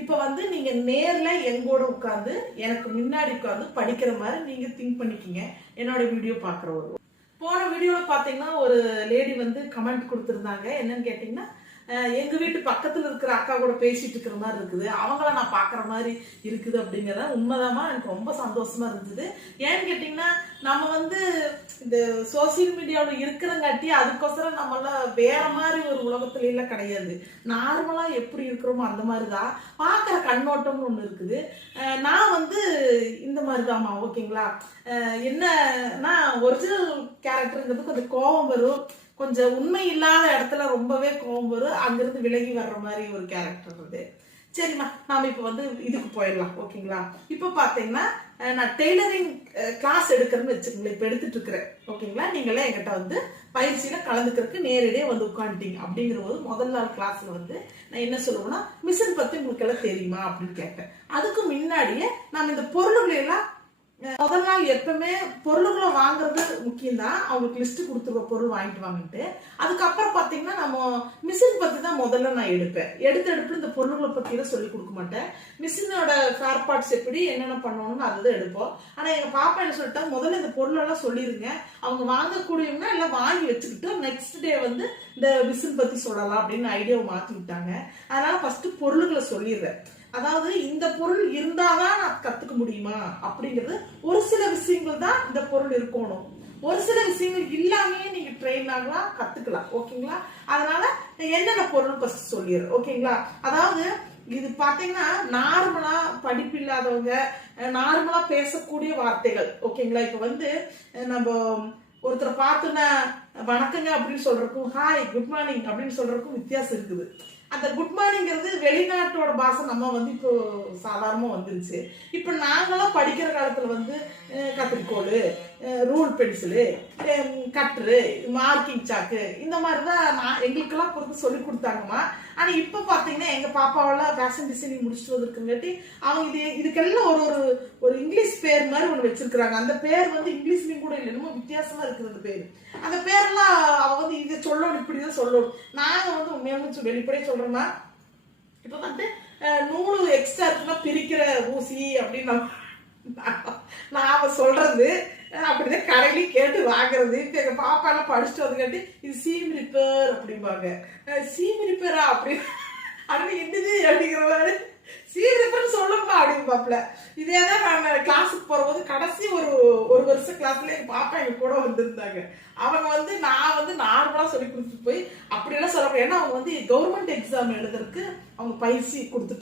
இப்ப வந்து நீங்க நேர்ல எங்கூட உட்கார்ந்து எனக்கு முன்னாடி உட்கார்ந்து படிக்கிற மாதிரி நீங்க திங்க் பண்ணிக்கிங்க. என்னோட வீடியோ பாக்குறவங்க போன வீடியோல பாத்தீங்கன்னா ஒரு லேடி வந்து கமெண்ட் கொடுத்திருந்தாங்க. என்னன்னு கேட்டீங்கன்னா, எங்க வீட்டு பக்கத்துல இருக்கிற அக்கா கூட பேசிட்டு இருக்கிற மாதிரி இருக்குது, அவங்கள நான் பாக்குற மாதிரி இருக்குது அப்படிங்கறத உண்மைதாமா. எனக்கு ரொம்ப சந்தோஷமா இருந்தது. ஏன்னு கேட்டீங்கன்னா, நம்ம வந்து இந்த சோசியல் மீடியாவில இருக்கிறங்காட்டி அதுக்கோசரம் நம்மள வேற மாதிரி ஒரு உலகத்துல எல்லாம் கிடையாது. நார்மலா எப்படி இருக்கிறோமோ அந்த மாதிரிதான் பாக்குற கண்ணோட்டம்னு ஒண்ணு இருக்குது. நான் வந்து இந்த மாதிரிதாமா. ஓகேங்களா? என்னன்னா ஒரிஜினல் கேரக்டருங்கிறது கொஞ்சம் கோபம் வரும், கொஞ்சம் உண்மை இல்லாத இடத்துல ரொம்பவே கோபம் வரும், அங்கிருந்து விலகி வர்ற மாதிரி ஒரு கேரக்டர் அது. சரிம்மா, நாம இப்ப வந்து இதுக்கு போயிடலாம். ஓகேங்களா? இப்ப பாத்தீங்கன்னா, நான் டெய்லரிங் கிளாஸ் எடுக்கிறேன்னு வச்சுக்கோங்களேன். இப்ப எடுத்துட்டு இருக்கிறேன். ஓகேங்களா? நீங்களே என்கிட்ட வந்து பயிற்சியில கலந்துக்கிறதுக்கு நேரடியே வந்து உட்காந்துட்டீங்க அப்படிங்கிற போது முதல் நாள் கிளாஸ்ல வந்து நான் என்ன சொல்லுவேன்னா, மிஷின் பத்தி உங்களுக்கு எல்லாம் தெரியுமா அப்படின்னு கேட்பேன். அதுக்கு முன்னாடியே நம்ம இந்த பொருள்களை எல்லாம் முதல் நாள் எப்பவுமே பொருள்களை வாங்குறது முக்கியம் தான். அவங்களுக்கு லிஸ்ட் கொடுத்துருவ பொருள் வாங்கிட்டு வாங்கிட்டு, அதுக்கப்புறம் பாத்தீங்கன்னா நம்ம மிஷின் பத்தி தான் முதல்ல நான் எடுப்பேன். எடுத்து இந்த பொருள்களை பத்தி எல்லாம் சொல்லி கொடுக்க மாட்டேன். மிஷினோட ஃபேர் பார்ட்ஸ் எப்படி என்னென்ன பண்ணணும்னு அதுதான் எடுப்போம். ஆனா எங்க பாப்பா என்ன சொல்லிட்டா, முதல்ல இந்த பொருளெல்லாம் சொல்லிருங்க, அவங்க வாங்கக்கூடியவங்க எல்லாம் வாங்கி வச்சுக்கிட்டு நெக்ஸ்ட் டே வந்து இந்த மிஷின் பத்தி சொல்லலாம் அப்படின்னு ஐடியாவை மாத்தி விட்டாங்க. அதனால ஃபர்ஸ்ட் பொருள்களை சொல்லிடுறேன். அதாவது இந்த பொருள் இருந்தாதான் நான் கத்துக்க முடியுமா அப்படிங்கிறது. ஒரு சில விஷயங்கள் தான் இந்த பொருள் இருக்கணும், ஒரு சில விஷயங்கள் இல்லாமே நீங்க ட்ரெயின் ஆகலாம், கத்துக்கலாம். ஓகேங்களா? அதனால என்னென்ன பொருள் ஃபர்ஸ்ட் சொல்லிடுறேன். ஓகேங்களா? அதாவது இது பாத்தீங்கன்னா நார்மலா படிப்பு இல்லாதவங்க நார்மலா பேசக்கூடிய வார்த்தைகள். ஓகேங்களா? இப்ப வந்து நம்ம ஒருத்தரை பார்த்தோன்னா வணக்கங்க அப்படின்னு சொல்றதுக்கும் ஹாய் குட் மார்னிங் அப்படின்னு சொல்றதுக்கும் வித்தியாசம் இருக்குது. அந்த குட் மார்னிங்கிறது வெளிநாட்டோட பாஷை, நம்ம வந்து இப்போ சாதாரணமா வந்துருச்சு. இப்ப நாங்களாம் படிக்கிற காலத்துல வந்து கத்திரிக்கோள், ரூல் பென்சிலு, கட்ரு, மார்க்கிங் சாக்கு இந்த மாதிரிதான் எங்களுக்கெல்லாம் பொறுத்து சொல்லி கொடுத்தாங்கம்மா. ஆனா இப்ப பாத்தீங்கன்னா எங்க பாப்பாவெல்லாம் ஃபேஷன் டிசைனிங் முடிச்சுட்டு வந்திருக்குங்காட்டி அவங்க இதுக்கெல்லாம் ஒரு இங்கிலீஷ் பேர் மாதிரி ஒண்ணு வச்சிருக்காங்க. அந்த பேர் வந்து இங்கிலீஷ்லயும் கூட இல்லை, என்னமோ வித்தியாசமா இருக்குது அந்த பேரு. அந்த பேரெல்லாம் அவ வந்து இதை சொல்லணும் இப்படிதான் சொல்லணும். நாங்க வந்து உண்மையான வெளிப்படையே சொல்றோமா, இப்ப வந்து நூறு எக்ஸ்ட்ரா இருக்குன்னா பிரிக்கிற ஊசி அப்படின்னு நாம சொல்றது அப்படிதான் கடையிலையும் கேட்டு வாங்குறது. இப்ப எங்க பாப்பா எல்லாம் படிச்சுட்டு வந்து கேட்டு இது சீம் ரிப்பேர் அப்படிம்பாங்க. சீம் ரிப்பேரா அப்படின்னு என்னது அப்படிங்கிற மாதிரி சீம் ரிப்பேர் சொல்லுமா அப்படின்னு பாப்பல. இதேதான் நான் கிளாஸுக்கு போறபோது கடைசி ஒரு வருஷம் கிளாஸ்ல எங்க பாப்பா எங்க கூட வந்திருந்தாங்க. அவங்க வந்து நான் வந்து நார்மலா சொல்லி கொடுத்துட்டு போய் அப்படியெல்லாம் சொல்ல, ஏன்னா அவங்க வந்து கவர்மெண்ட் எக்ஸாம் எழுதுறதுக்கு அவங்க பயிற்சி கொடுத்துட்டு